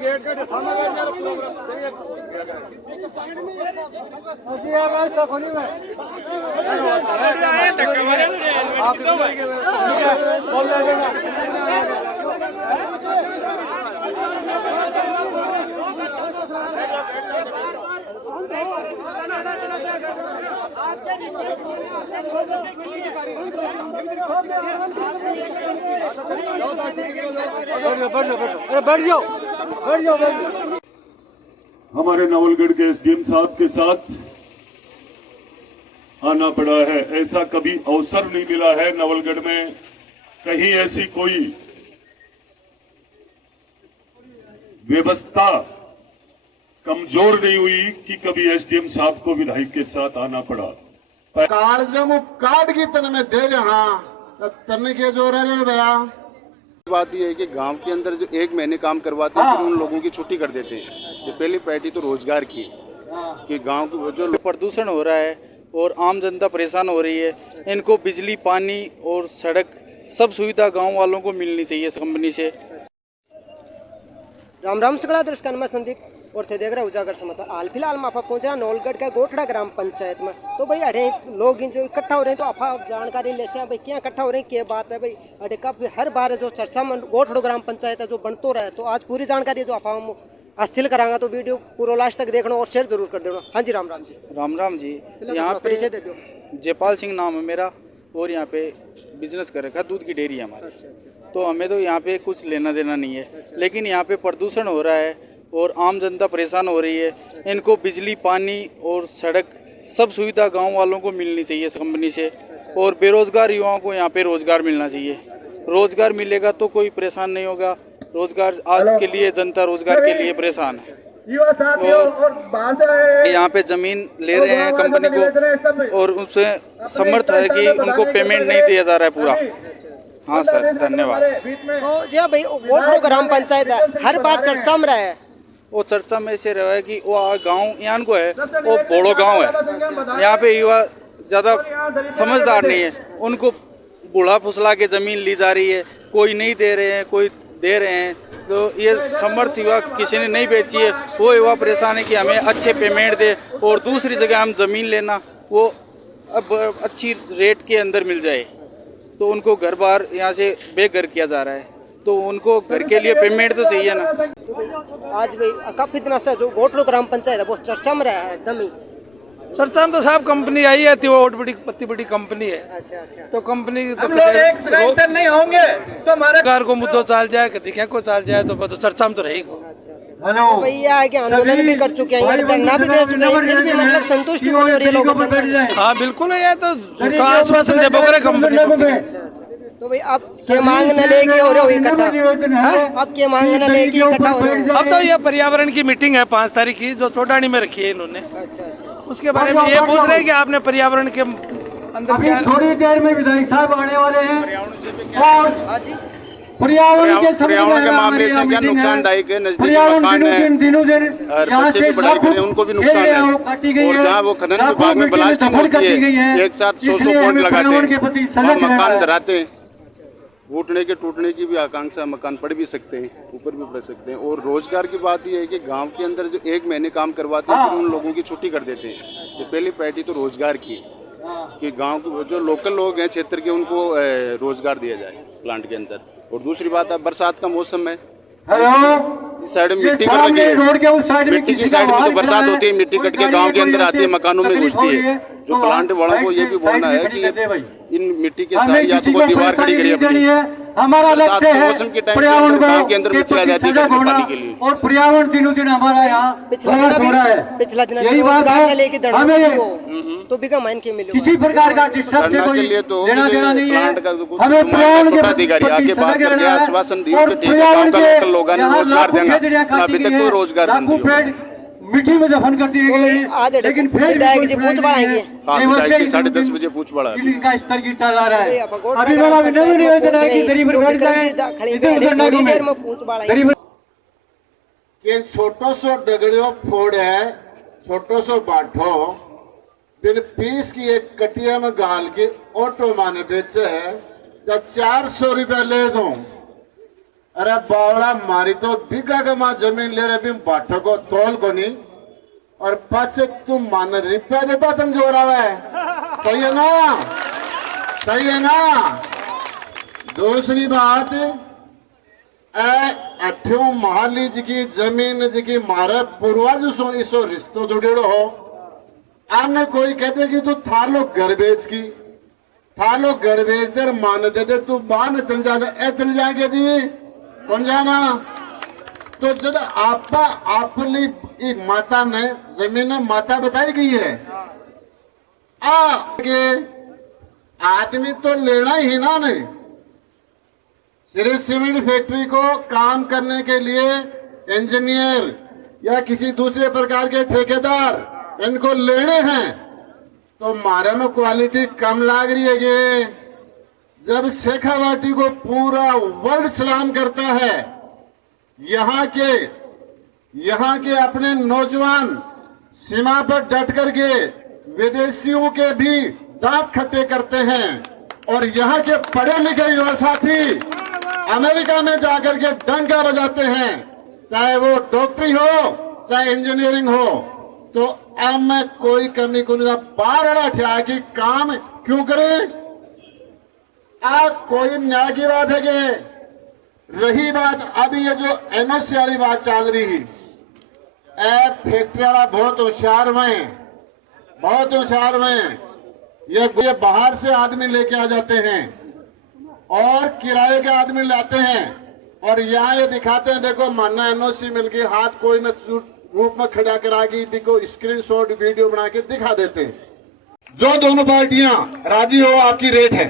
Gate का सामने बैठ जाओ। हमारे नवलगढ़ के एसडीएम साहब के साथ आना पड़ा है। ऐसा कभी अवसर नहीं मिला है नवलगढ़ में, कहीं ऐसी कोई व्यवस्था कमजोर नहीं हुई कि कभी एसडीएम साहब को विधायक के साथ आना पड़ा। कालजम काट की तन में दे रहा तन के जो रहे भैया। बात यह है कि गांव के अंदर जो 1 महीने काम करवाते हैं फिर उन लोगों की छुट्टी कर देते हैं। तो पहली प्रायोरिटी तो रोजगार की कि गांव की जो प्रदूषण हो रहा है और आम जनता परेशान हो रही है, इनको बिजली, पानी और सड़क सब सुविधा गांव वालों को मिलनी चाहिए इस कंपनी से। राम राम सगड़ा दर्शकों, मैं संदीप और थे देख रहे उजागर समाचार। हाल फिलहाल में आप पहुंच रहा नौलगढ़ का गोठड़ा ग्राम पंचायत में। तो भाई अरे लोग जो इकट्ठा हो रहे हैं तो आप जानकारी ले से भाई क्या इकट्ठा हो रहे हैं, क्या बात है भाई। अरे कब हर बार जो चर्चा में गोठड़ा ग्राम पंचायत है जो बनतो रहा है, तो आज पूरी जानकारी जो आप हासिल करांगा तो वीडियो पूरा लास्ट तक देखना और शेयर जरूर कर देना। हाँ जी, राम राम जी। राम राम जी। यहाँ पे परिचय दे दो। जयपाल सिंह नाम है मेरा और यहाँ पे बिजनेस कर रखा है, दूध की डेयरी है हमारी। तो हमें तो यहाँ पे कुछ लेना देना नहीं है, लेकिन यहाँ पे प्रदूषण हो रहा है और आम जनता परेशान हो रही है। इनको बिजली, पानी और सड़क सब सुविधा गांव वालों को मिलनी चाहिए इस कंपनी से। और बेरोजगार युवाओं को यहाँ पे रोजगार मिलना चाहिए। रोजगार मिलेगा तो कोई परेशान नहीं होगा। रोजगार आज के लिए जनता रोजगार के लिए परेशान है। और यहाँ पे जमीन ले रहे हैं कंपनी को और उनसे समर्थ है कि उनको पेमेंट नहीं दिया जा रहा है पूरा। हाँ सर, धन्यवाद। तो जी भाई गोठड़ा ग्राम पंचायत है, हर बार चर्चा में रहा है। वो चर्चा में ऐसे रहा है कि वो गांव यहाँ को है, वो बोड़ो गांव है। यहाँ पे युवा ज़्यादा समझदार नहीं है, उनको बूढ़ा फुसला के ज़मीन ली जा रही है। कोई नहीं दे रहे हैं, कोई दे रहे हैं। तो ये समर्थ युवा किसी ने नहीं बेची है। वो युवा परेशान है कि हमें अच्छे पेमेंट दे और दूसरी जगह हम ज़मीन लेना वो अब अच्छी रेट के अंदर मिल जाए। तो उनको घर बार यहाँ से बेघर किया जा रहा है, तो उनको घर के लिए पेमेंट तो चाहिए ना। आज भाई काफी दिनों से जो गोठड़ा ग्राम पंचायत है वो चर्चा में रहा है एकदम ही। चर्चा में तो साहब कंपनी आई है, वो बहुत बड़ी कंपनी है। अच्छा। तो कंपनी तो नहीं होंगे तो हमारे कार को मुद्दों चाल जाए, कभी क्या को चाल जाए, तो चर्चा में तो रहेगा। तो भैया है कि आंदोलन भी कर चुके हैं, धरना भी दे चुके हैं, फिर भी मतलब संतुष्ट नहीं हो रही है लोगों को। हाँ बिल्कुल है, ये तो झूठा आश्वासन दे पकड़े कंपनी। तो भाई आप क्या मांग न लेके हो रहे हो इकट्ठा? आप क्या मांग न लेके इकट्ठा हो रहे हो? अब तो ये पर्यावरण की मीटिंग है 5 तारीख की, जो चौडानी में रखी है इन्होंने। उसके बारे में ये पूछ रहे हैं कि आपने पर्यावरण के अंदर क्या। थोड़ी देर में विधायक साहब आने वाले हैं। पर्यावरण के मामले से क्या नुकसानदायक है। नजदीकी मकान है और बच्चे भी पढ़ाई करें, उनको भी नुकसान है। और जहाँ वो खनन विभाग में ब्लास्टिंग होती है, एक साथ 100 पॉइंट लगाते हैं और मकान धराते हैं। फूटने के टूटने की भी आकांक्षा, मकान पड़ भी सकते हैं, ऊपर भी पड़ सकते हैं। और रोजगार की बात यह है कि गांव के अंदर जो 1 महीने काम करवाते हैं फिर उन लोगों की छुट्टी कर देते हैं। तो पहली प्रायोरिटी तो रोजगार की कि गांव के जो लोकल लोग हैं क्षेत्र के, उनको रोजगार दिया जाए प्लांट के अंदर। और दूसरी बात, अब बरसात का मौसम है, इस साइड में मिट्टी कर रखी है, मिट्टी की साइड में तो बरसात होती है, मिट्टी कट के गांव के अंदर आती है, मकानों में घुसती है। जो प्लांट वालों को ये भी बोलना है कि इन मिट्टी के साथ या तो कोई दीवार खड़ी करिए अपनी। हमारा लक्ष्य है मौसम के टाइम गांव के अंदर मिट्टी आ जाती है पानी के लिए। और पर्यावरण दिनों दिन हमारा यहाँ पिछला दिन रोजगार लेके तो बिका मान के मिले किसी प्रकार का धरना के लिए तो प्लांट का छोटा अधिकारी आके बात करके आश्वासन दिया कि ठीक है गांव का लोकल लोगों ने रोजगार देंगे, अभी तक कोई रोजगार नहीं। मिट्टी में दफन कर दिए गए, लेकिन फिर विधायक जी पूछ बढ़ाएंगे। हाँ, विधायक जी 10:30 बजे पूछ बढ़ा का स्तर गिरता जा रहा है। अभी बड़ा नई निवेदन है कि गरीब के छोटो सो डगड़ियो फोड़ है, छोटो सो बाठो बिन पीस की एक कटिया में गाल के ऑटो माने बेचे है या 400 रुपया ले दो। अरे बावड़ा मारी तो बीघा का मां जमीन ले रहे भी बाठो को तोल को नहीं और पाछे तुम मान रुपया देता तुम जो रहा है। सही है ना, सही है ना। दूसरी बात अठ्यो महाली जी की जमीन जी की मारे पूर्वज सो इसो रिश्तो जुड़ेड़ो हो। अन्य कोई कहते कि तू थालो घर बेच की थालो घर बेच दे मान दे दे तू बान चल जा चल जाएंगे जी कौन जाना। तो जब आपा अपनी माता ने जमीन माता बताई गई है आगे आदमी तो लेना ही ना नहीं। श्री सीमेंट फैक्ट्री को काम करने के लिए इंजीनियर या किसी दूसरे प्रकार के ठेकेदार इनको लेने हैं तो हमारे में क्वालिटी कम लाग रही है। जब शेखावाटी को पूरा वर्ल्ड सलाम करता है, यहाँ के अपने नौजवान सीमा पर डट करके विदेशियों के भी दांत खट्टे करते हैं और यहाँ के पढ़े लिखे युवा साथी अमेरिका में जाकर के डंका बजाते हैं, चाहे वो डॉक्टरी हो चाहे इंजीनियरिंग हो। तो अब मैं कोई कमी को नहीं बारह ठा की काम क्यों करें। आप कोई न्याय की बात है कि रही बात अभी ये जो एनओसी वाली बात चल रही है, फैक्ट्री वाला बहुत होशियार में ये बाहर से आदमी लेके आ जाते हैं और किराए के आदमी लाते हैं और यहाँ ये दिखाते हैं देखो मानना एनओसी मिल गई, हाथ कोई न रूप में खड़ा करागी बिको स्क्रीनशॉट वीडियो बना के दिखा देते हैं। जो दोनों पार्टियां राजी हो आपकी रेट है।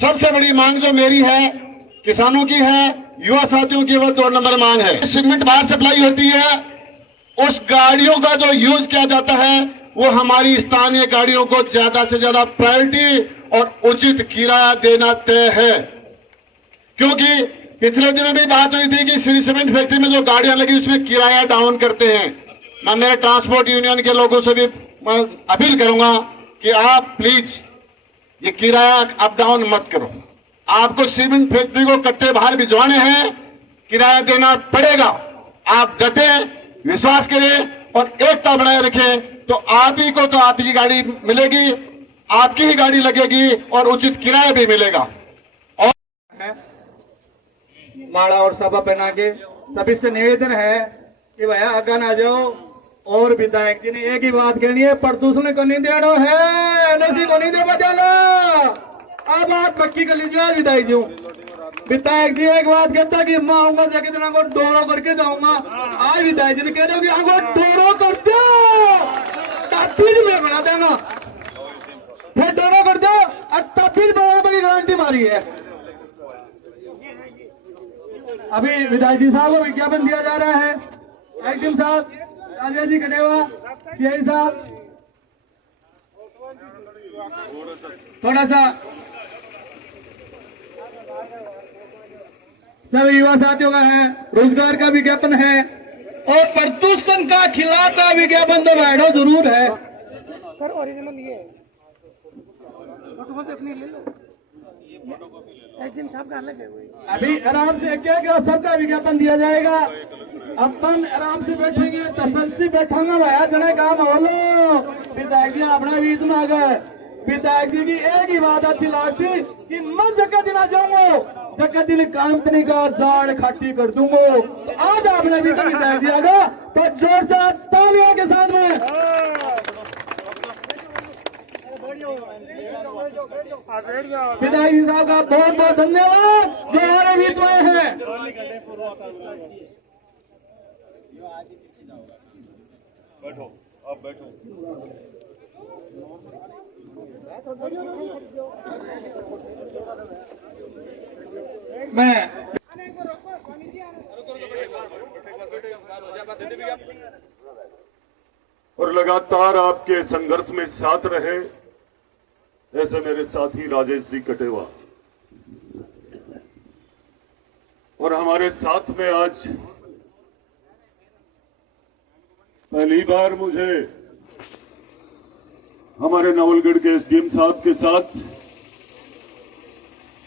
सबसे बड़ी मांग जो मेरी है किसानों की है, युवा साथियों की, वो 2 नंबर मांग है। सीमेंट बाहर सप्लाई होती है, उस गाड़ियों का जो यूज किया जाता है वो हमारी स्थानीय गाड़ियों को ज्यादा से ज्यादा प्रायोरिटी और उचित किराया देना तय है। क्योंकि पिछले दिनों भी बात हुई थी कि श्री सीमेंट फैक्ट्री में जो गाड़ियां लगी उसमें किराया डाउन करते हैं। मैं मेरे ट्रांसपोर्ट यूनियन के लोगों से भी अपील करूंगा कि आप प्लीज ये किराया अप डाउन मत करो। आपको सीमेंट फैक्ट्री को कट्टे बाहर भिजवाने हैं, किराया देना पड़ेगा। आप डटे, विश्वास करें और एकता बनाए रखें तो आप ही को तो आप ही गाड़ी मिलेगी, आपकी ही गाड़ी लगेगी और उचित किराया भी मिलेगा। और माला और सभा पहना के सभी से निवेदन है कि भैया आगा ना जाओ। और विधायक जी ने एक ही बात कहनी है, प्रदूषण को नहीं देना है, नदी को नहीं दे बजाना। अब आप पक्की कर लीजिए विधायक जी। विधायक जी एक बात कहता कि मैं आऊंगा जगह दिन को डोरो करके जाऊंगा। आज विधायक जी ने कह दिया कि आगो डोरो कर दो, तापीज में बना देगा, फिर डोरो कर दो और तापीज बनाने की गारंटी मारी है। अभी विधायक जी साहब को विज्ञापन दिया जा रहा है। एक्टिव साहब, राजा जी कटेवा, सीआई साहब, थोड़ा सा सभी युवा साथियों का है, रोजगार का विज्ञापन है और प्रदूषण का खिलाफ का विज्ञापन तो बैठो जरूर है। सर ओरिजिनल ये फोटो अपनी ले लो, साहब का अलग है। अभी आराम से क्या सबका विज्ञापन दिया जाएगा। अपन आराम से बैठेंगे, तसल्ली बैठेंगे भैया जने काम हो लो। विधायक जी अपना बीच में आ गए। विधायक जी की एक ही बात अच्छी लगती कि मैं जगह दिन आ जाऊंगा, जगह दिन कंपनी का दाड़ खाटी कर दूंगा। आज आपने भी विधायक जी आ गया तो जोर से तालियों के साथ में विधायक जी साहब का बहुत बहुत धन्यवाद जो हमारे बीच में है। बैठो, आप बैठो। मैं और लगातार आपके संघर्ष में साथ रहे ऐसे मेरे साथी राजेश जी कटेवा और हमारे साथ में आज पहली बार मुझे हमारे नवलगढ़ के एसडीएम साहब के साथ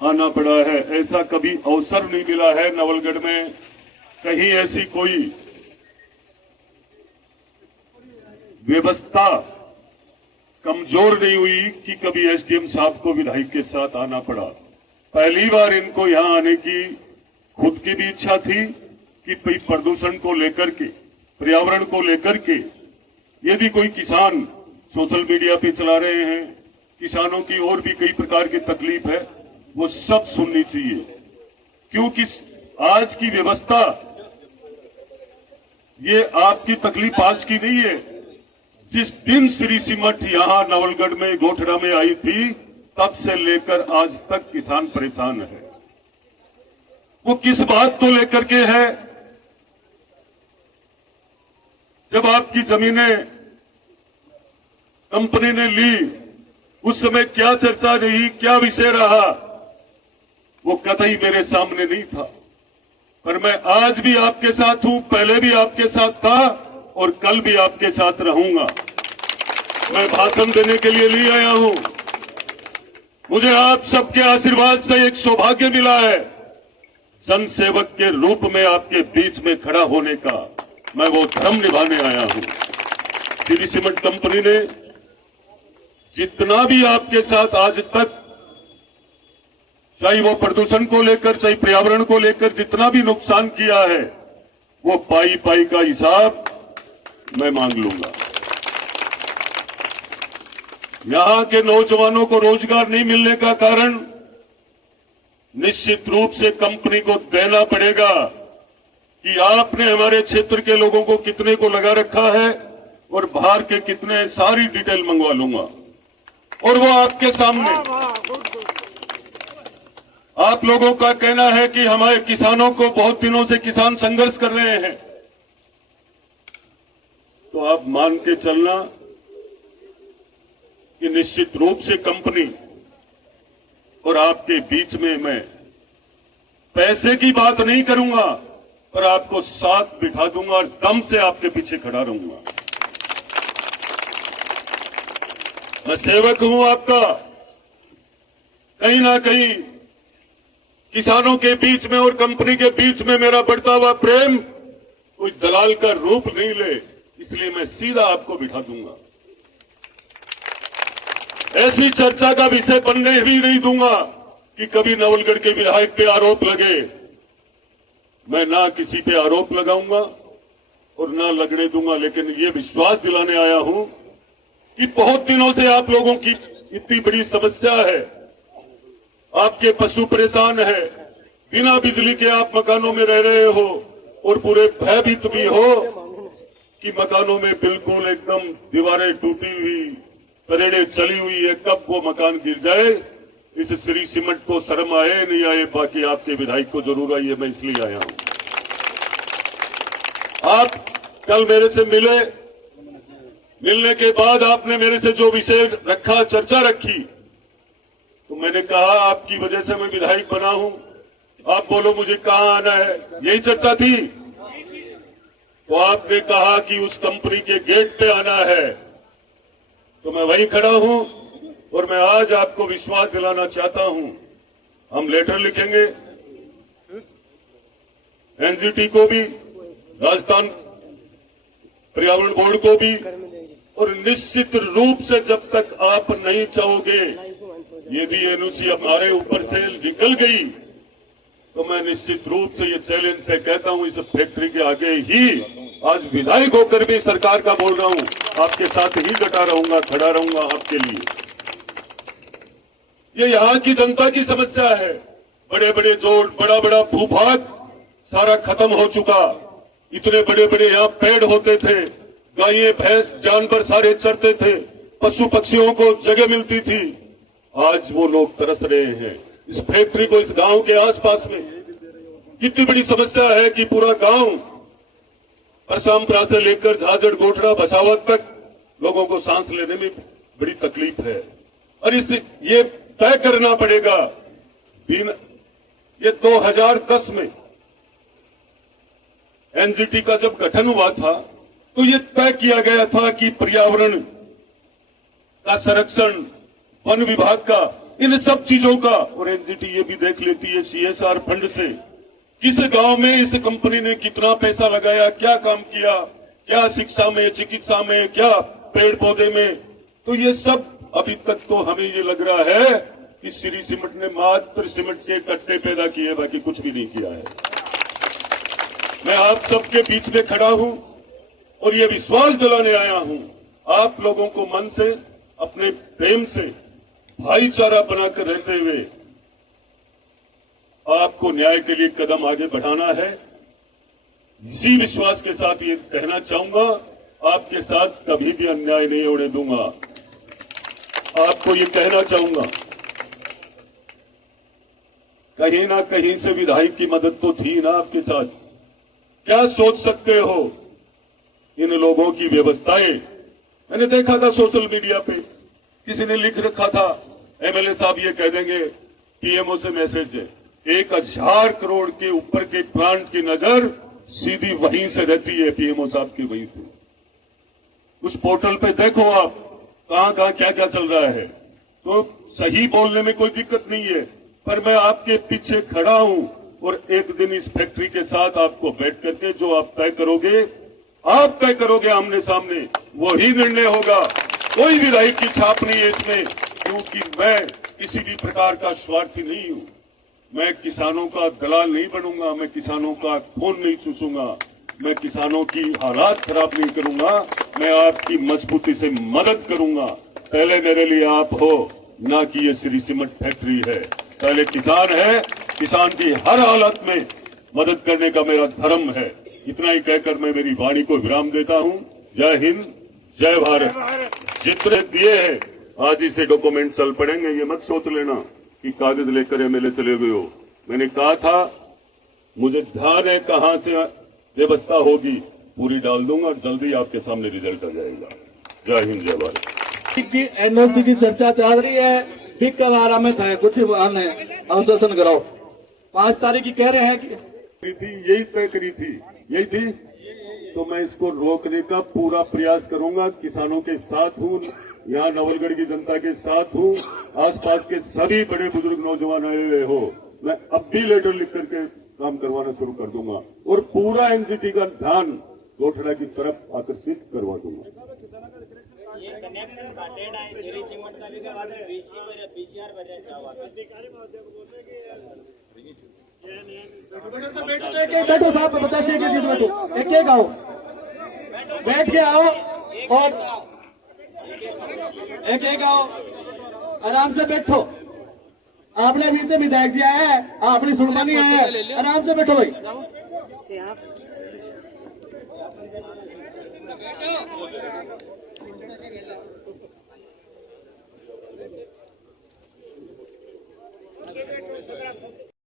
आना पड़ा है। ऐसा कभी अवसर नहीं मिला है नवलगढ़ में, कहीं ऐसी कोई व्यवस्था कमजोर नहीं हुई कि कभी एसडीएम साहब को विधायक के साथ आना पड़ा। पहली बार इनको यहां आने की खुद की भी इच्छा थी कि प्रदूषण को लेकर के, पर्यावरण को लेकर के यदि कोई किसान सोशल मीडिया पे चला रहे हैं, किसानों की और भी कई प्रकार की तकलीफ है, वो सब सुननी चाहिए। क्योंकि आज की व्यवस्था, ये आपकी तकलीफ आज की नहीं है। जिस दिन श्री सिमट यहां नवलगढ़ में गोठड़ा में आई थी, तब से लेकर आज तक किसान परेशान है। वो किस बात को लेकर के है? जब आपकी जमीनें कंपनी ने ली, उस समय क्या चर्चा रही, क्या विषय रहा, वो कतई मेरे सामने नहीं था। पर मैं आज भी आपके साथ हूं, पहले भी आपके साथ था और कल भी आपके साथ रहूंगा। मैं भाषण देने के लिए नहीं आया हूं। मुझे आप सबके आशीर्वाद से एक सौभाग्य मिला है, जनसेवक के रूप में आपके बीच में खड़ा होने का। मैं वो धर्म निभाने आया हूं। श्री सीमेंट कंपनी ने जितना भी आपके साथ आज तक, चाहे वो प्रदूषण को लेकर, चाहे पर्यावरण को लेकर जितना भी नुकसान किया है, वो पाई पाई का हिसाब मैं मांग लूंगा। यहां के नौजवानों को रोजगार नहीं मिलने का कारण निश्चित रूप से कंपनी को देना पड़ेगा कि आपने हमारे क्षेत्र के लोगों को कितने को लगा रखा है और बाहर के कितने, सारी डिटेल मंगवा लूंगा और वो आपके सामने। आप लोगों का कहना है कि हमारे किसानों को, बहुत दिनों से किसान संघर्ष कर रहे हैं, तो आप मान के चलना कि निश्चित रूप से कंपनी और आपके बीच में मैं पैसे की बात नहीं करूंगा, पर आपको साथ बिठा दूंगा और दम से आपके पीछे खड़ा रहूंगा। मैं सेवक हूं आपका। कहीं ना कहीं किसानों के बीच में और कंपनी के बीच में मेरा बढ़ता हुआ प्रेम कोई दलाल का रूप नहीं ले, इसलिए मैं सीधा आपको बिठा दूंगा। ऐसी चर्चा का विषय बनने भी नहीं दूंगा कि कभी नवलगढ़ के विधायक पे आरोप लगे। मैं ना किसी पे आरोप लगाऊंगा और ना लगने दूंगा, लेकिन ये विश्वास दिलाने आया हूं कि बहुत दिनों से आप लोगों की इतनी बड़ी समस्या है, आपके पशु परेशान है, बिना बिजली के आप मकानों में रह रहे हो और पूरे भयभीत भी हो कि मकानों में बिल्कुल एकदम दीवारें टूटी हुई, परेडें चली हुई है, कब वो मकान गिर जाए। इस श्री सीमेंट को शर्म आए नहीं आए, बाकी आपके विधायक को जरूर आई है, मैं इसलिए आया हूं। आप कल मेरे से मिले, मिलने के बाद आपने मेरे से जो विषय रखा, चर्चा रखी, तो मैंने कहा आपकी वजह से मैं विधायक बना हूं, आप बोलो मुझे कहां आना है, यही चर्चा थी। तो आपने कहा कि उस कंपनी के गेट पे आना है, तो मैं वहीं खड़ा हूं और मैं आज आपको विश्वास दिलाना चाहता हूं। हम लेटर लिखेंगे एनजीटी को भी, राजस्थान पर्यावरण बोर्ड को भी, और निश्चित रूप से जब तक आप नहीं चाहोगे, यदि एनओसी हमारे ऊपर से निकल गई, तो मैं निश्चित रूप से ये चैलेंज से कहता हूं, इस फैक्ट्री के आगे ही आज विधायक होकर भी सरकार का बोल रहा हूं, आपके साथ ही डटा रहूंगा, खड़ा रहूंगा आपके लिए। ये यहाँ की जनता की समस्या है। बड़े बड़े जोड़, बड़ा बड़ा भूभाग सारा खत्म हो चुका। इतने बड़े बड़े यहाँ पेड़ होते थे, गायें भैंस जानवर सारे चरते थे, पशु पक्षियों को जगह मिलती थी। आज वो लोग तरस रहे हैं। इस फैक्ट्री को, इस गांव के आसपास में इतनी बड़ी समस्या है कि पूरा गांव परसामपुरा से लेकर झाझड़, गोठड़ा, बसावत तक लोगों को सांस लेने में बड़ी तकलीफ है। और ये तय करना पड़ेगा। ये 2010 में एनजीटी का जब गठन हुआ था, तो ये तय किया गया था कि पर्यावरण का संरक्षण, वन विभाग का, इन सब चीजों का, और एनजीटी ये भी देख लेती है CSR फंड से किस गांव में इस कंपनी ने कितना पैसा लगाया, क्या काम किया, क्या शिक्षा में, चिकित्सा में, क्या पेड़ पौधे में। तो ये सब अभी तक तो हमें ये लग रहा है कि श्री सीमेंट ने मात्र सीमेंट के कट्टे पैदा किए, बाकी कुछ भी नहीं किया है। मैं आप सबके बीच में खड़ा हूं और ये विश्वास दिलाने आया हूं, आप लोगों को मन से, अपने प्रेम से भाईचारा बनाकर रहते हुए आपको न्याय के लिए कदम आगे बढ़ाना है। इसी विश्वास के साथ ये कहना चाहूंगा, आपके साथ कभी भी अन्याय नहीं होने दूंगा। आपको ये कहना चाहूंगा, कहीं ना कहीं से विधायक की मदद तो थी ना आपके साथ। क्या सोच सकते हो इन लोगों की व्यवस्थाएं? मैंने देखा था सोशल मीडिया पे, किसी ने लिख रखा था, MLA साहब ये कह देंगे PMO से मैसेज है, 1000 करोड़ के ऊपर के प्लांट की नजर सीधी वहीं से रहती है, PMO साहब की वहीं से। उस पोर्टल पे देखो आप कहां कहां क्या क्या चल रहा है। तो सही बोलने में कोई दिक्कत नहीं है, पर मैं आपके पीछे खड़ा हूं और एक दिन इस फैक्ट्री के साथ आपको बैठ करके जो आप तय करोगे आमने सामने, वही निर्णय होगा। कोई विधायक की छाप नहीं है इसमें, क्योंकि मैं किसी भी प्रकार का स्वार्थी नहीं हूं। मैं किसानों का दलाल नहीं बनूंगा, मैं किसानों का खून नहीं चूसूंगा, मैं किसानों की हालात खराब नहीं करूंगा, मैं आपकी मजबूती से मदद करूंगा। पहले मेरे लिए आप हो, ना कि ये श्री सीमेंट फैक्ट्री है। पहले किसान है, किसान की हर हालत में मदद करने का मेरा धर्म है। इतना ही कहकर मैं मेरी वाणी को विराम देता हूं। जय हिंद, जय भारत। जितने दिए हैं आज इसे डॉक्यूमेंट चल पड़ेंगे, ये मत सोच लेना कि कागज लेकर MLA चले गए हो। मैंने कहा था मुझे ध्यान है कहां से व्यवस्था होगी, पूरी डाल दूंगा और जल्दी आपके सामने रिजल्ट आ जाएगा। जय हिंद, जय भारत। NOC की चर्चा चल रही है, बिग कवारा में था कुछ आश्वासन कराओ। 5 तारीख की कह रहे हैं कि यही तय करी थी, यही थी। तो मैं इसको रोकने का पूरा प्रयास करूंगा। किसानों के साथ हूं, यहाँ नवलगढ़ की जनता के साथ हूं, आसपास के सभी बड़े बुजुर्ग नौजवान आए हुए हो, मैं अब भी लेटर लिख करके काम करवाना शुरू कर दूंगा और पूरा NGT का ध्यान गोठड़ा की तरफ आकर्षित करवा दूंगा। बैठो साहब, बताइए एक आओ, बैठ के आओ और एक आओ, आराम से बैठो। आपने अभी से विधायक जी आया है, आपने सुनना नहीं आया, आराम से बैठो भाई।